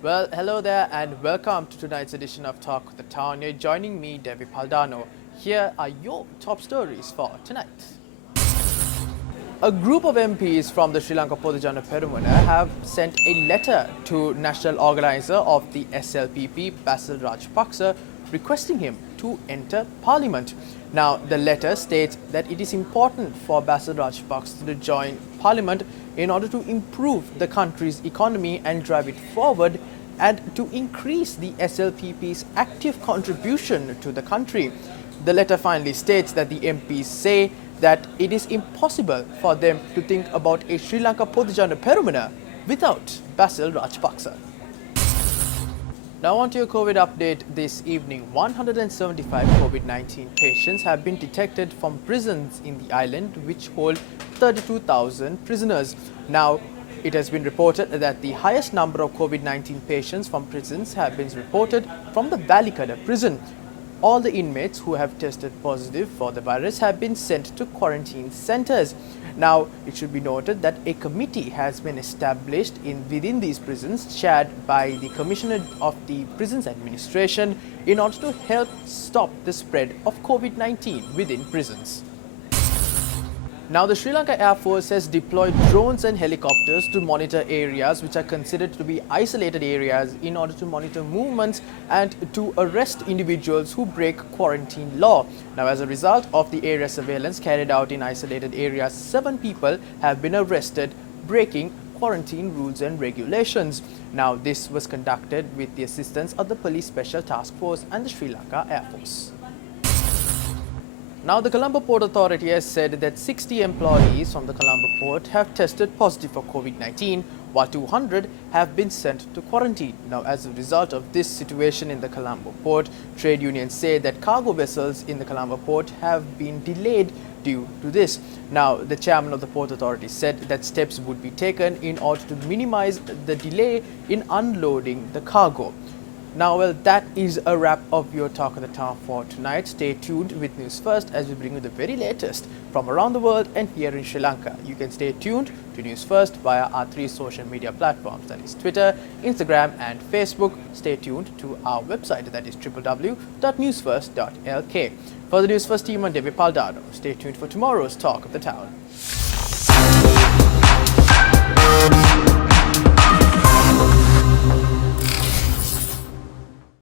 Well, hello there and welcome to tonight's edition of Talk of the Town. You're joining me, Devi Paldano. Here are your top stories for tonight. A group of MPs from the Sri Lanka Podujana Peramuna have sent a letter to national organizer of the SLPP, Basil Rajapaksa, requesting him to enter parliament. Now, the letter states that it is important for Basil Rajapaksa to join parliament in order to improve the country's economy and drive it forward and to increase the SLPP's active contribution to the country. The letter finally states that the MPs say that it is impossible for them to think about a Sri Lanka Podujana Peramuna without Basil Rajapaksa. Now on to your COVID update this evening. 175 COVID-19 patients have been detected from prisons in the island which hold 32,000 prisoners. Now, it has been reported that the highest number of COVID-19 patients from prisons have been reported from the Balikada prison. All the inmates who have tested positive for the virus have been sent to quarantine centers. Now, it should be noted that a committee has been established within these prisons, chaired by the Commissioner of the Prisons Administration, in order to help stop the spread of COVID-19 within prisons. Now, the Sri Lanka Air Force has deployed drones and helicopters to monitor areas which are considered to be isolated areas in order to monitor movements and to arrest individuals who break quarantine law. Now, as a result of the area surveillance carried out in isolated areas, 7 people have been arrested breaking quarantine rules and regulations. Now, this was conducted with the assistance of the Police Special Task Force and the Sri Lanka Air Force. Now, the Colombo Port Authority has said that 60 employees from the Colombo Port have tested positive for COVID-19, while 200 have been sent to quarantine. Now, as a result of this situation in the Colombo Port, trade unions say that cargo vessels in the Colombo Port have been delayed due to this. Now, the chairman of the Port Authority said that steps would be taken in order to minimize the delay in unloading the cargo. Now, well, that is a wrap of your Talk of the Town for tonight. Stay tuned with News First as we bring you the very latest from around the world and here in Sri Lanka. You can stay tuned to News First via our 3 social media platforms, that is Twitter, Instagram and Facebook. Stay tuned to our website, that is www.newsfirst.lk. For the News First team, I'm Devi Paldano. Stay tuned for tomorrow's Talk of the Town.